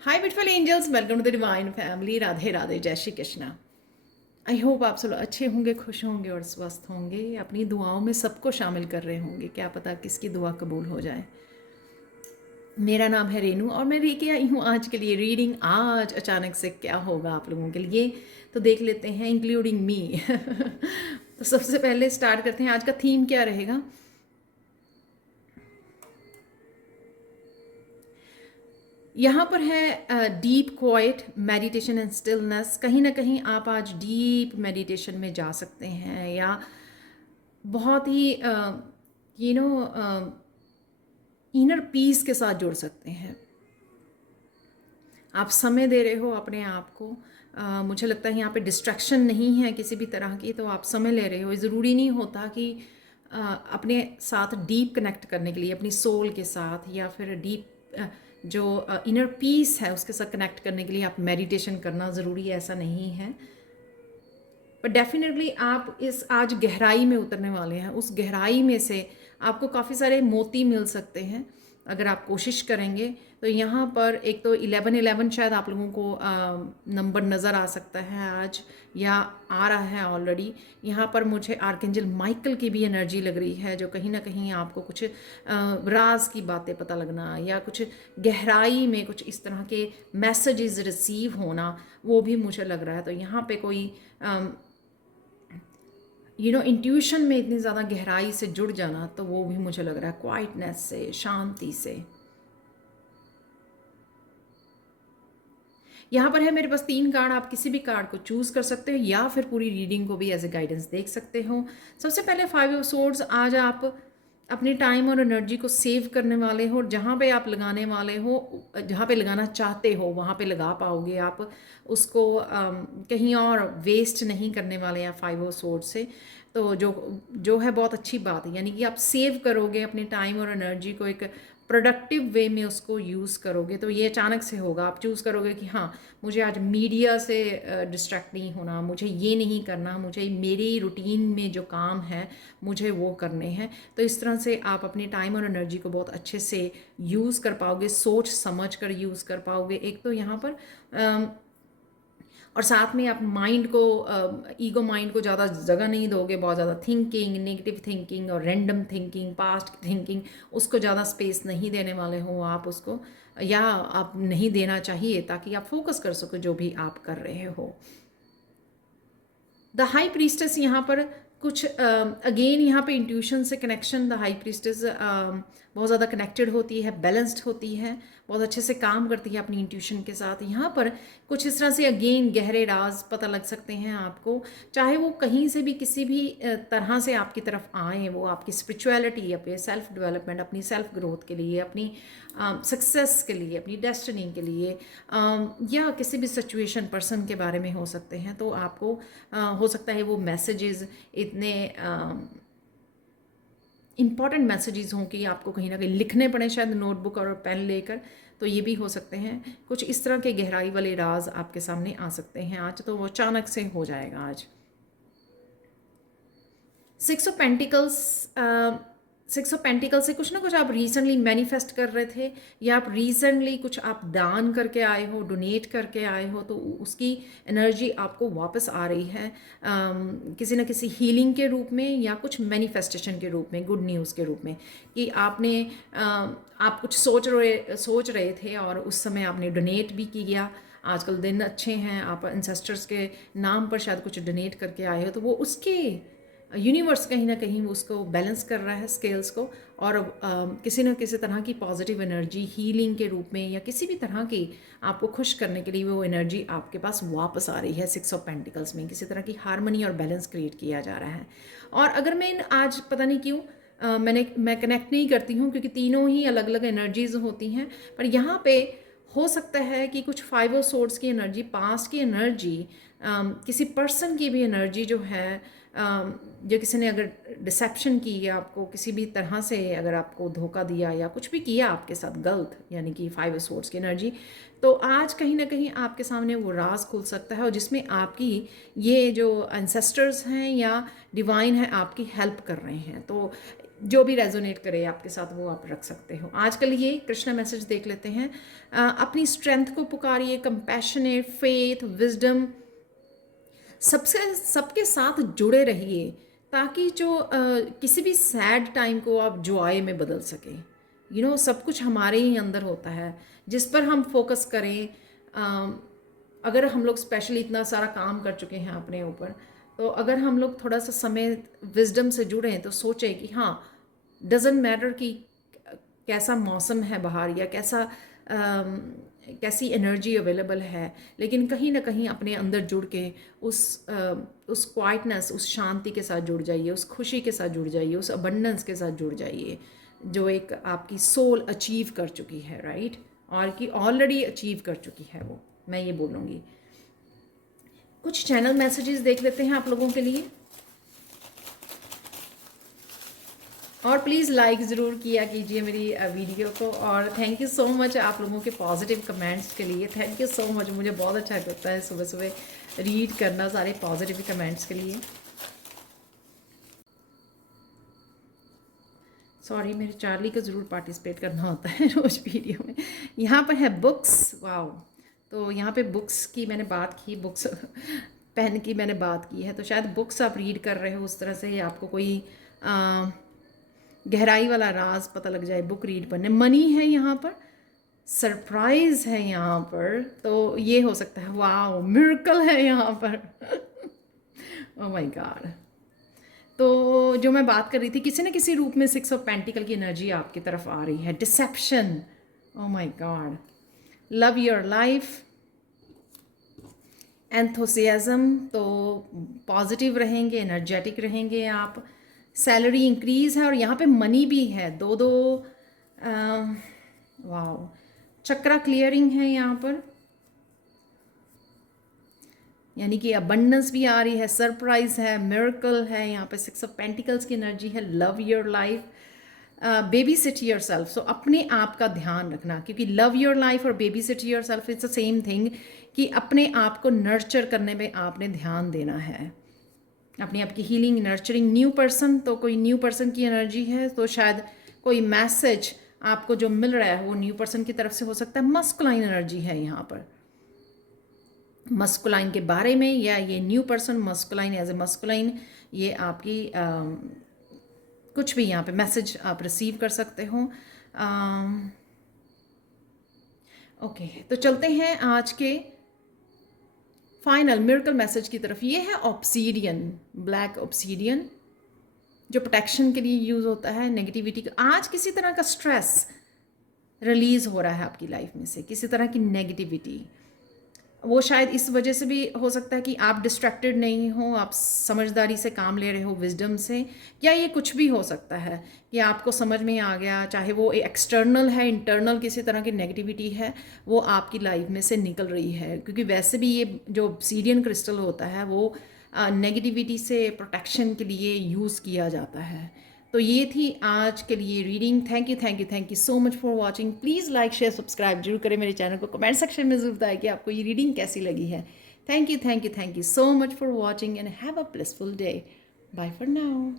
Hi beautiful angels, welcome to the divine family. Radhe Radhe, जय Shri Krishna. I hope आप सब अच्छे होंगे, खुश होंगे और स्वस्थ होंगे। अपनी दुआओं में सबको शामिल कर रहे होंगे, क्या पता किसकी दुआ कबूल हो जाए। मेरा नाम है रेनू और मैं लेके आई हूँ आज के लिए रीडिंग। आज अचानक से क्या होगा आप लोगों के लिए तो देख लेते हैं, इंक्लूडिंग मी। तो सबसे पहले स्टार्ट करते हैं, आज का थीम क्या रहेगा। यहाँ पर है deep quite meditation and stillness. कहीं ना कहीं आप आज डीप मेडिटेशन में जा सकते हैं या बहुत ही इनर पीस के साथ जुड़ सकते हैं। आप समय दे रहे हो अपने आप को। मुझे लगता है यहाँ पे डिस्ट्रैक्शन नहीं है किसी भी तरह की, तो आप समय ले रहे हो। ज़रूरी नहीं होता कि अपने साथ डीप कनेक्ट करने के लिए, अपनी सोल के साथ या फिर डीप जो इनर पीस है उसके साथ कनेक्ट करने के लिए आप मेडिटेशन करना ज़रूरी है, ऐसा नहीं है। पर डेफिनेटली आप इस आज गहराई में उतरने वाले हैं। उस गहराई में से आपको काफ़ी सारे मोती मिल सकते हैं अगर आप कोशिश करेंगे। तो यहाँ पर एक तो 1111 शायद आप लोगों को नंबर नज़र आ सकता है आज, या आ रहा है ऑलरेडी। यहाँ पर मुझे आर्कएंजल माइकल की भी एनर्जी लग रही है, जो कहीं ना कहीं आपको कुछ राज की बातें पता लगना या कुछ गहराई में कुछ इस तरह के मैसेजेस रिसीव होना, वो भी मुझे लग रहा है। तो यहाँ पे कोई इंट्यूशन में इतनी ज़्यादा गहराई से जुड़ जाना, तो वो भी मुझे लग रहा है क्वाइटनेस से, शांति से। यहाँ पर है मेरे पास 3 कार्ड। आप किसी भी कार्ड को चूज़ कर सकते हो या फिर पूरी रीडिंग को भी एज ए गाइडेंस देख सकते हो। सबसे पहले 5 ऑफ सोर्ड्स। आज आप अपने टाइम और एनर्जी को सेव करने वाले हो। जहाँ पे आप लगाने वाले हो, जहाँ पे लगाना चाहते हो वहाँ पे लगा पाओगे आप उसको। कहीं और वेस्ट नहीं करने वाले हैं 5 ऑफ सोर्ड से। तो जो है बहुत अच्छी बात है, यानी कि आप सेव करोगे अपने टाइम और एनर्जी को, एक प्रोडक्टिव वे में उसको यूज़ करोगे। तो ये अचानक से होगा, आप चूज़ करोगे कि हाँ, मुझे आज मीडिया से डिस्ट्रैक्ट नहीं होना, मुझे ये नहीं करना, मुझे मेरी रूटीन में जो काम है मुझे वो करने हैं। तो इस तरह से आप अपनी टाइम और एनर्जी को बहुत अच्छे से यूज़ कर पाओगे, सोच समझ कर यूज़ कर पाओगे। एक तो यहाँ पर और साथ में आप माइंड को, ईगो माइंड को ज़्यादा जगह नहीं दोगे। बहुत ज़्यादा थिंकिंग, नेगेटिव थिंकिंग और रैंडम थिंकिंग, पास्ट थिंकिंग, उसको ज़्यादा स्पेस नहीं देने वाले हो आप उसको, या आप नहीं देना चाहिए, ताकि आप फोकस कर सको जो भी आप कर रहे हो। द हाई प्रीस्टेस यहाँ पर कुछ अगेन यहाँ पे इंट्यूशन से कनेक्शन। द हाई प्रीस्टेस बहुत ज़्यादा कनेक्टेड होती है, बैलेंस्ड होती है, बहुत अच्छे से काम करती है अपनी इंट्यूशन के साथ। यहाँ पर कुछ इस तरह से अगेन गहरे राज पता लग सकते हैं आपको, चाहे वो कहीं से भी किसी भी तरह से आपकी तरफ आए। वो आपकी स्पिरिचुअलिटी, अपने सेल्फ डेवलपमेंट, अपनी सेल्फ ग्रोथ के लिए, अपनी सक्सेस के लिए, अपनी डेस्टिनी के लिए, या किसी भी सिचुएशन पर्सन के बारे में हो सकते हैं। तो आपको हो सकता है वो मैसेजेस इतने इम्पॉर्टेंट मैसेजेस हों कि आपको कहीं ना कहीं लिखने पड़े, शायद नोटबुक और पेन लेकर। तो ये भी हो सकते हैं। कुछ इस तरह के गहराई वाले राज आपके सामने आ सकते हैं आज, तो वो अचानक से हो जाएगा आज। 6 ऑफ पेंटिकल्स। 6 ऑफ पेंटिकल से कुछ ना कुछ आप रिसेंटली मैनिफेस्ट कर रहे थे, या आप रिसेंटली कुछ आप दान करके आए हो, डोनेट करके आए हो, तो उसकी एनर्जी आपको वापस आ रही है, किसी न किसी हीलिंग के रूप में या कुछ मैनिफेस्टेशन के रूप में, गुड न्यूज़ के रूप में, कि आपने आप कुछ सोच रहे थे और उस समय आपने डोनेट भी किया। आजकल दिन अच्छे हैं, आप एंसेस्टर्स के नाम पर शायद कुछ डोनेट करके आए हो, तो वो उसके यूनिवर्स कहीं ना कहीं उसको बैलेंस कर रहा है, स्केल्स को, और किसी न किसी तरह की पॉजिटिव एनर्जी हीलिंग के रूप में या किसी भी तरह की आपको खुश करने के लिए वो एनर्जी आपके पास वापस आ रही है। 6 ऑफ पेंटिकल्स में किसी तरह की हारमनी और बैलेंस क्रिएट किया जा रहा है। और अगर मैं आज पता नहीं क्यों मैं कनेक्ट नहीं करती हूँ, क्योंकि तीनों ही अलग अलग एनर्जीज होती हैं, पर यहाँ पे हो सकता है कि कुछ 5 ऑफ सोर्ड्स की एनर्जी, पास्ट की एनर्जी, किसी पर्सन की भी एनर्जी जो है, जो किसी ने अगर डिसेप्शन की या आपको किसी भी तरह से अगर आपको धोखा दिया या कुछ भी किया आपके साथ गलत, यानी कि 5 ऑफ सोर्ड्स की एनर्जी, तो आज कहीं ना कहीं आपके सामने वो राज खुल सकता है, और जिसमें आपकी ये जो एंसेस्टर्स हैं या डिवाइन है आपकी हेल्प कर रहे हैं। तो जो भी रेजोनेट करे आपके साथ वो आप रख सकते हो। आज के लिए कृष्णा मैसेज देख लेते हैं। अपनी स्ट्रेंथ को पुकारिए, कंपैशनेट, फेथ, विजडम, सबसे सबके साथ जुड़े रहिए ताकि जो किसी भी सैड टाइम को आप जॉय में बदल सकें। सब कुछ हमारे ही अंदर होता है, जिस पर हम फोकस करें। अगर हम लोग स्पेशली इतना सारा काम कर चुके हैं अपने ऊपर, तो अगर हम लोग थोड़ा सा समय विजडम से जुड़ें तो सोचें कि हाँ, डजेंट मैटर कि कैसा मौसम है बाहर या कैसी एनर्जी अवेलेबल है, लेकिन कहीं ना कहीं अपने अंदर जुड़ के उस क्वाइटनेस, उस शांति के साथ जुड़ जाइए, उस खुशी के साथ जुड़ जाइए, उस अबंडेंस के साथ जुड़ जाइए जो एक आपकी सोल अचीव कर चुकी है, राइट, और कि ऑलरेडी अचीव कर चुकी है वो, मैं ये बोलूँगी। कुछ चैनल मैसेजेस देख लेते हैं आप लोगों के लिए, और प्लीज़ लाइक ज़रूर किया कीजिए मेरी वीडियो को। और थैंक यू सो मच आप लोगों के पॉजिटिव कमेंट्स के लिए। थैंक यू सो मच, मुझे बहुत अच्छा लगता है सुबह सुबह रीड करना सारे पॉजिटिव कमेंट्स के लिए। सॉरी, मेरे चार्ली को ज़रूर पार्टिसिपेट करना होता है रोज़ वीडियो में। यहाँ पर है बुक्स, वाओ। तो यहाँ पे बुक्स की मैंने बात की, बुक्स पेन की मैंने बात की है, तो शायद बुक्स आप रीड कर रहे हो उस तरह से आपको कोई गहराई वाला राज पता लग जाए बुक रीड करने। मनी है यहाँ पर, सरप्राइज है यहाँ पर, तो ये हो सकता है। वाओ, मिरेकल है यहाँ पर ओह माय गॉड। तो जो मैं बात कर रही थी, किसी न किसी रूप में 6 ऑफ पेंटिकल की एनर्जी आपकी तरफ आ रही है। Deception, oh my God. Love your life, enthusiasm, तो पॉजिटिव रहेंगे, एनर्जेटिक रहेंगे आप। सैलरी इंक्रीज है और यहाँ पे मनी भी है, दो वाओ। चक्रा क्लियरिंग है यहाँ पर, यानी कि अबंडेंस भी आ रही है, सरप्राइज है, मिरेकल है। यहाँ पे 6 ऑफ पेंटिकल्स की एनर्जी है। Love your life, baby sit yourself, so अपने आप का ध्यान रखना, क्योंकि लव योर लाइफ और baby sit yourself it's the same thing, कि अपने आप को नर्चर करने में आपने ध्यान देना है, अपनी आपकी हीलिंग, नर्चरिंग। न्यू पर्सन, तो कोई न्यू पर्सन की एनर्जी है, तो शायद कोई मैसेज आपको जो मिल रहा है वो न्यू पर्सन की तरफ से हो सकता है। मस्कुलाइन एनर्जी है यहाँ पर, मस्कुलाइन के बारे में, या ये new person masculine as a masculine, ये आपकी कुछ भी यहाँ पे मैसेज आप रिसीव कर सकते हो। ओके, तो चलते हैं आज के फाइनल मिरेकल मैसेज की तरफ। ये है ऑब्सीडियन, ब्लैक ऑब्सीडियन, जो प्रोटेक्शन के लिए यूज़ होता है, नेगेटिविटी का। आज किसी तरह का स्ट्रेस रिलीज़ हो रहा है आपकी लाइफ में से, किसी तरह की नेगेटिविटी। वो शायद इस वजह से भी हो सकता है कि आप डिस्ट्रैक्टेड नहीं हो, आप समझदारी से काम ले रहे हो, विजडम से, या ये कुछ भी हो सकता है कि आपको समझ में आ गया, चाहे वो एक्सटर्नल है, इंटरनल किसी तरह की नेगेटिविटी है, वो आपकी लाइफ में से निकल रही है। क्योंकि वैसे भी ये जो ऑब्सीडियन क्रिस्टल होता है वो नेगेटिविटी से प्रोटेक्शन के लिए यूज़ किया जाता है। तो ये थी आज के लिए reading. Thank you so much for watching. Please like share subscribe जरूर करें मेरे चैनल को। कमेंट सेक्शन में जरूर बताएं कि आपको ये रीडिंग कैसी लगी है। Thank you so much for watching and have a blissful day. Bye for now.